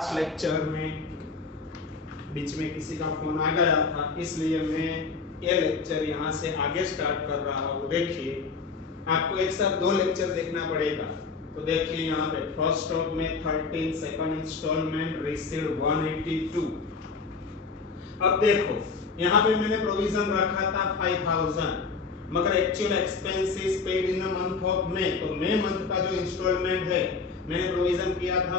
Last lecture में बीच में किसी का फोन आ गया था, इसलिए मैं ये लेक्चर यहाँ से आगे स्टार्ट कर रहा हूँ। देखिए, आपको एक साथ दो लेक्चर देखना पड़ेगा। तो देखिए यहाँ पे फर्स्ट स्टॉक में 13 सेकंड इंस्टॉलमेंट रिसीव्ड 182। अब देखो यहाँ पे मैंने प्रोविजन रखा था 5000, मगर actual expenses paid in the month of May. तो मे मंथ का जो इंस्टॉलमेंट है मैंने प्रोविजन किया था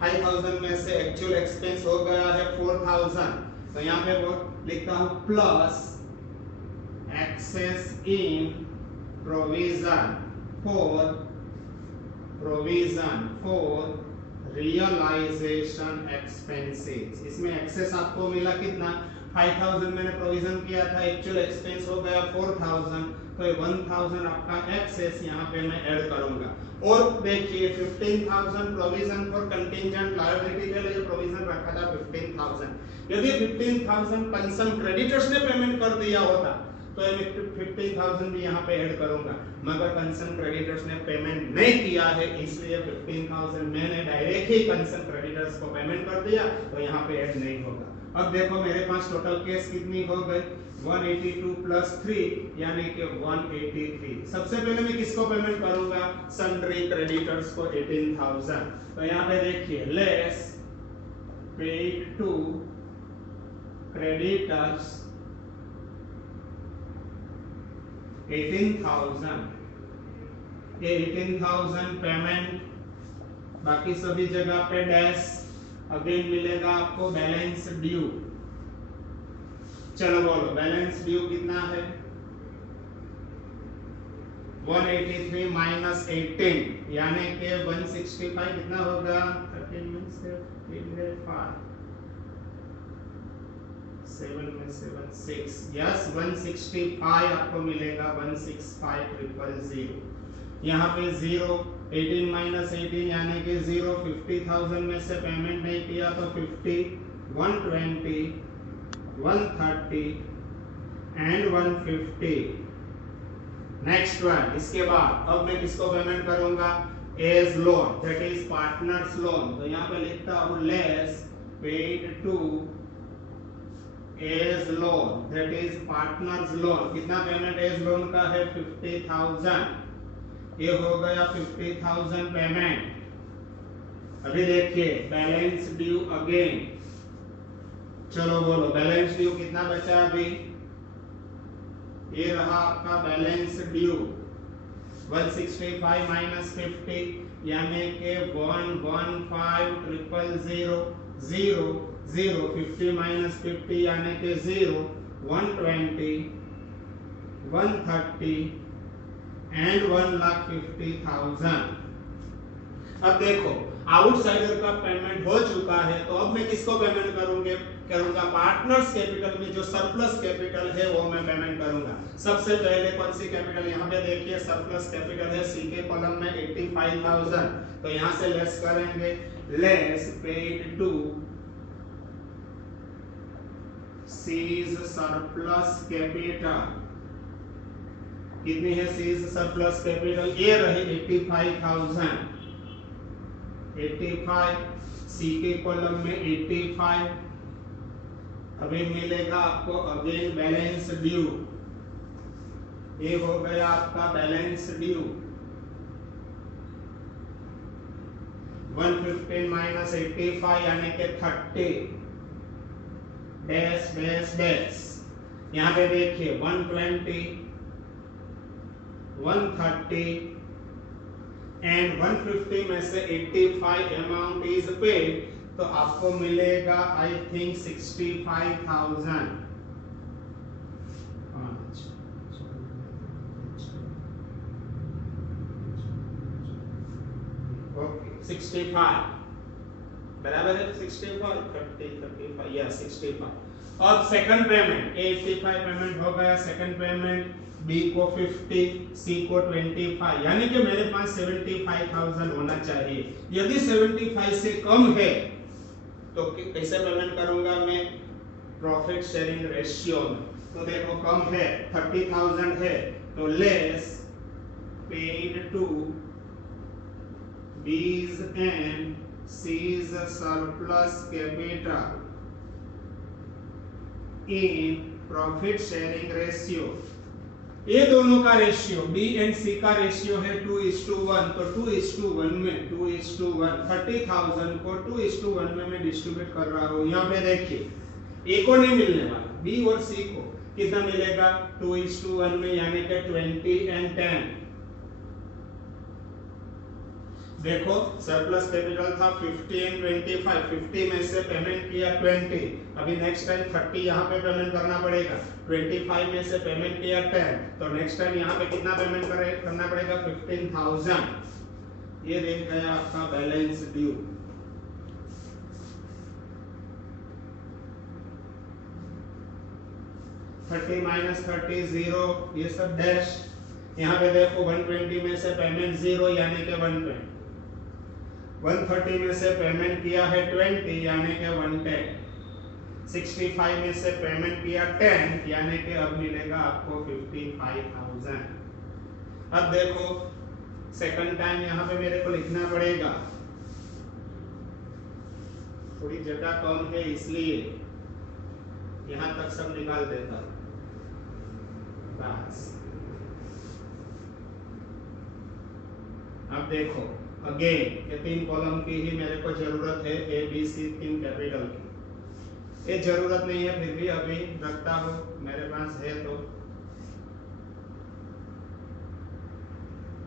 5000 में से एक्चुअल एक्सपेंस हो गया है 4000। तो यहाँ पे वो लिखता हूँ plus excess in provision for realisation expenses. इसमें एक्सेस आपको मिला कितना, 5000 मैंने प्रोविजन किया था, एक्चुअल एक्सपेंस हो गया 4000। तो 1000 आपका एक्सेस यहाँ पे मैं ऐड करूंगा। और देखिए 15000 प्रोविजन फॉर कंटिंजेंट लायबिलिटी के लिए प्रोविजन रखा था 15000। यदि 15000 कंसर्न क्रेडिटर्स ने पेमेंट कर दिया होता तो मैं 15000 भी यहाँ पे ऐड करूंगा, मगर कंसर्न क्रेडिटर्स ने पेमेंट नहीं किया है, इसलिए 15000 मैंने डायरेक्ट ही कंसर्न क्रेडिटर्स को पेमेंट कर दिया, तो यहाँ पे ऐड नहीं होगा। अब देखो मेरे पास टोटल केस कितनी हो गई, 182 प्लस 3 यानी कि 183। सबसे पहले मैं किसको पेमेंट करूंगा, सन्ड्री क्रेडिटर्स को 18000। तो यहाँ पे देखिए लेस पेड टू क्रेडिटर्स 18000। ये 18000 पेमेंट, बाकी सभी जगह पे डैश, अगेन मिलेगा आपको बैलेंस ड्यू। चलो बोलो बैलेंस ड्यू कितना है, 183 माइनस 18 यानी कि 165 कितना होगा, 13 में से 3 है 5, 7 में 7 6, यस 165 आपको मिलेगा, 165000। यहाँ पे 0, 18 माइनस 18 यानी कि 0, 50000 में से पेमेंट नहीं किया तो 50, 120, 130 एंड 150। नेक्स्ट वन, इसके बाद अब मैं किसको पेमेंट करूंगा, A's loan, that is partners loan. तो यहाँ पे लिखता हूँ less paid to A's loan, that is partners loan. कितना पेमेंट एज लोन का है, 50000। ये हो गया 50000 पेमेंट। अभी देखिए बैलेंस ड्यू अगेन, चलो बोलो बैलेंस ड्यू कितना बचा अभी, ये रहा आपका बैलेंस ड्यू 165 माइनस 50 यानी कि 115000, 0 0, 50 माइनस 50 यानी कि 0, 120, 130 एंड 1,50,000। अब देखो आउटसाइडर का पेमेंट हो चुका है, तो अब मैं किसको पेमेंट करूंगा, पार्टनर्स कैपिटल में जो सरप्लस कैपिटल है वो मैं पेमेंट करूंगा। सबसे पहले कौन सी कैपिटल, यहाँ पे देखिए सरप्लस कैपिटल है सी के कॉलम में 85000। तो यहाँ से लेस करेंगे, less paid to C's surplus capital. कितनी है सीज सरप्लस कैपिटल, ये रही 85000, 85 सी के कॉलम में 85। अभी मिलेगा आपको अगेन बैलेंस ड्यू, ये हो गया आपका बैलेंस ड्यू 115 माइनस 85 यानी कि 30 डैश डैश डैश। यहाँ पे देखिए 120, 130 एंड 150 में से 85 अमाउंट इज पेड, तो आपको मिलेगा आई थिंक 65,000। ओके 65 बराबर है, 65 30 35 या 65। अब सेकंड पेमेंट 85 पेमेंट हो गया, सेकंड पेमेंट बी को 50, सी को 25 यानी कि मेरे पास 75,000 होना चाहिए। यदि 75 से कम है तो कैसे पेमेंट करूंगा मैं, प्रॉफिट शेयरिंग रेशियो में। तो देखो कम है 30,000 है, तो less paid to B's and C's surplus capital in profit sharing ratio, ये दोनों का रेशियो बी एंड सी का रेशियो है 2:1, तो 2:1 में 2:1 30,000 को 2:1 में मैं डिस्ट्रीब्यूट कर रहा हूँ। यहाँ पे देखिए ए को नहीं मिलने वाला, बी और सी को कितना मिलेगा 2:1 में, यानी कि 20 एंड 10। देखो सरप्लस कैपिटल था 50 एंड 25, 50 में से पेमेंट किया 20, अभी नेक्स्ट टाइम 30 यहाँ पे पेमेंट करना पड़ेगा, 25 में से पेमेंट किया 10, तो नेक्स्ट टाइम यहाँ पे कितना पेमेंट करना पड़ेगा 15,000। ये देख गया आपका बैलेंस ड्यू। थर्टी माइनस 30 0, ये सब डैश। यहाँ पे देखो 120 में से पेमेंट 0 यानी कि 120, 130 में से पेमेंट किया है 20 यानी कि 110, 65 में से पेमेंट किया 10 यानी कि अब मिलेगा आपको 55,000। अब देखो सेकंड टाइम यहाँ पे मेरे को लिखना पड़ेगा, थोड़ी जगह कम है इसलिए यहाँ तक सब निकाल देता हूँ बस। अब देखो अगेन ये 3 कॉलम की ही मेरे को जरूरत है, ए बी सी 3 कैपिटल की। ये जरूरत नहीं है फिर भी अभी रखता हूँ, मेरे पास है तो।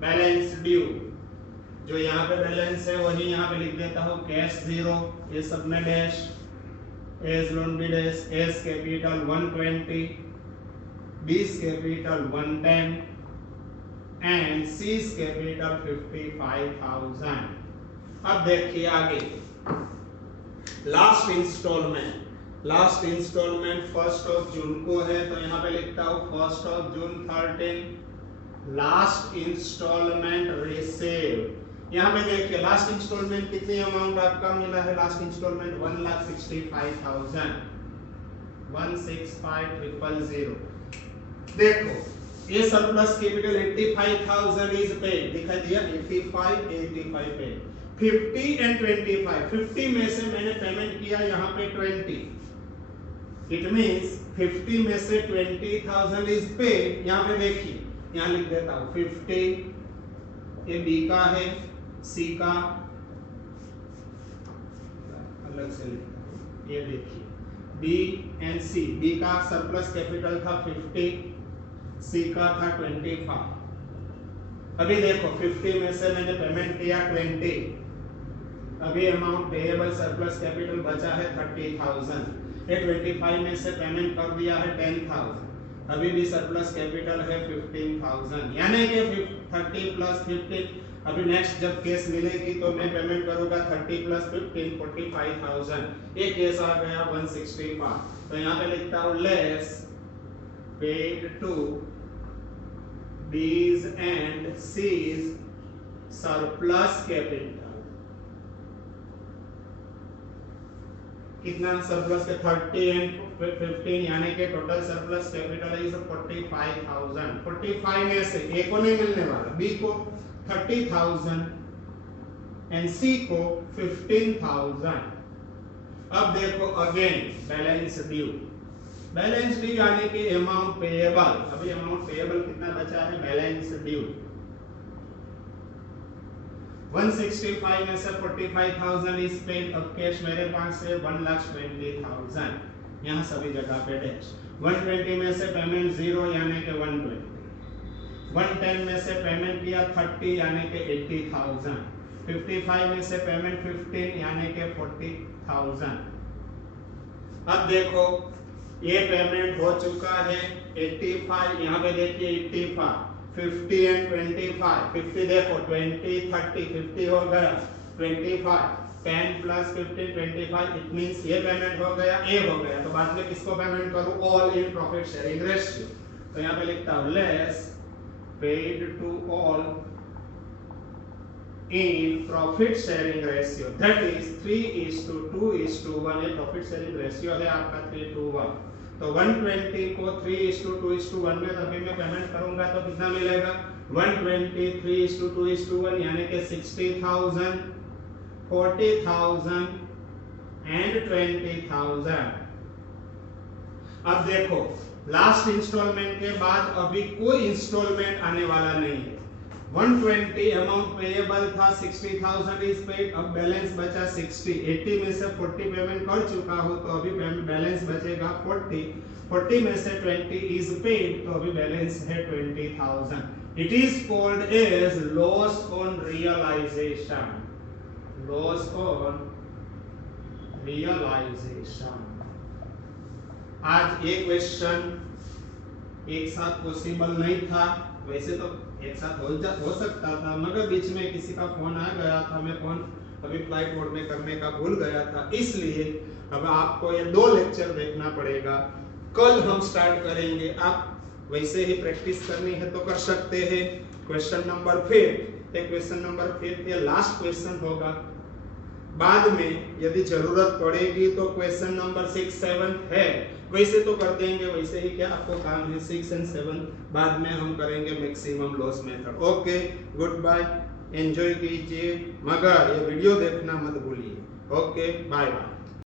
बैलेंस ड्यू, जो यहाँ पे बैलेंस है वही यहाँ पे लिख देता हूँ, कैश 0, ये सब में dash, A's loan B dash, A's capital 120, B's capital 110 and C's capital 55,000। अब देखिए आगे लास्ट इंस्टॉलमेंट 1 जून को है, तो यहाँ पे लिखता हूँ 1 जून 13, लास्ट इंस्टॉलमेंट रिसीव। यहाँ पे देखिए लास्ट इंस्टॉलमेंट कितनी अमाउंट आपका मिला है, लास्ट इंस्टॉलमेंट 1,65,000, 165,000। देखो ये सरप्लस कैपिटल 85,000 इज पेड, दिखाई दिया 85 पेड, 50 एंड 25, 50 में से मैंने पेमेंट किया यहाँ पे 20, इट मींस 50 में से 20,000 इज पेड। यहाँ पे देखिए यहाँ लिख देता हूँ 50, ये बी का है, सी का अलग से लिखता हूँ, ये देखिए बी एंड सी, बी का सरप्लस कैपिटल था 50, सी का था 25। अभी देखो 50 में से मैंने पेमेंट किया 20, अभी अमाउंट पेएबल सरप्लस कैपिटल बचा है 30,000, ये 25 में से पेमेंट कर दिया है 10,000, अभी भी सरप्लस कैपिटल है 15,000, यानी कि 30 प्लस 15। अभी नेक्स्ट जब केस मिलेगी तो मैं पेमेंट करूंगा 30 प्लस 15 45,000। ये केस आ गया 165, तो यहाँ पे लिखता हूँ less paid to B's and C's surplus capital। कितना सरप्लस के 30 एंड 15 यानी कि टोटल सरप्लस कैपिटल इज 45,000। 45 में से ए को नहीं मिलने वाला, बी को 30,000 एंड सी को 15,000। अब देखो again balance due, balance due यानी कि अमाउंट पेएबल। अभी अमाउंट पेएबल कितना बचा है, बैलेंस ड्यू 165 में से 45,000 इज पेड। अब कैश मेरे पास है 1,20,000, यहाँ सभी जगह पे डैश। 120 में से पेमेंट 0 यानी कि 120, 110 में से पेमेंट किया 30 यानी कि 80,000, 55 में से पेमेंट 15 यानी कि 40,000। अब देखो ये पेमेंट हो चुका है 85, यहाँ पे देखिए 85, 50 एंड 25, 50 देखो 20 30 50 हो गया, 25 10 प्लस 15 25, इट मींस ये पेमेंट हो गया, ए हो गया। तो बाद में किसको पेमेंट करूं, all in profit sharing ratio. तो यहाँ पे लिखता हूं less paid to all in profit sharing ratio, that is 3:2:1। ये प्रॉफिट शेयरिंग रेशियो है आपका 3:1। तो 120 को 3:2:1 में अभी मैं पेमेंट करूंगा तो कितना मिलेगा, 120 3:2:1 यानी कि 60,000 40,000 एंड 20,000। अब देखो लास्ट इंस्टॉलमेंट के बाद अभी कोई इंस्टॉलमेंट आने वाला नहीं है। 120 अमाउंट पेएबल था, 60,000 इज पेड, अब बैलेंस बचा 60। 80 में से 40 पेमेंट कर चुका हूं तो अभी बैलेंस बचेगा 40। 40 में से 20 इज पेड तो अभी बैलेंस है 20,000। It is called as loss on realisation. Loss on realisation. आज ये क्वेश्चन एक साथ पॉसिबल नहीं था, वैसे तो एक साथ हो सकता था, मगर बीच में किसी का फोन आ गया था, मैं फोन अभी फ्लाइट मोड में करने का भूल गया था, इसलिए अब आपको ये 2 लेक्चर देखना पड़ेगा। कल हम स्टार्ट करेंगे। आप वैसे ही प्रैक्टिस करनी है तो कर सकते हैं। क्वेश्चन नंबर 5 क्वेश्चन नंबर 5 ये लास्ट क्वेश्चन होगा। बाद में यदि जरूरत पड़ेगी तो क्वेश्चन नंबर 6, 7 है, वैसे तो कर देंगे। वैसे ही क्या आपको काम है 6 और 7 बाद में हम करेंगे maximum loss method. Okay, good bye, enjoy कीजिए, मगर ये वीडियो देखना मत भूलिए। Okay, bye bye.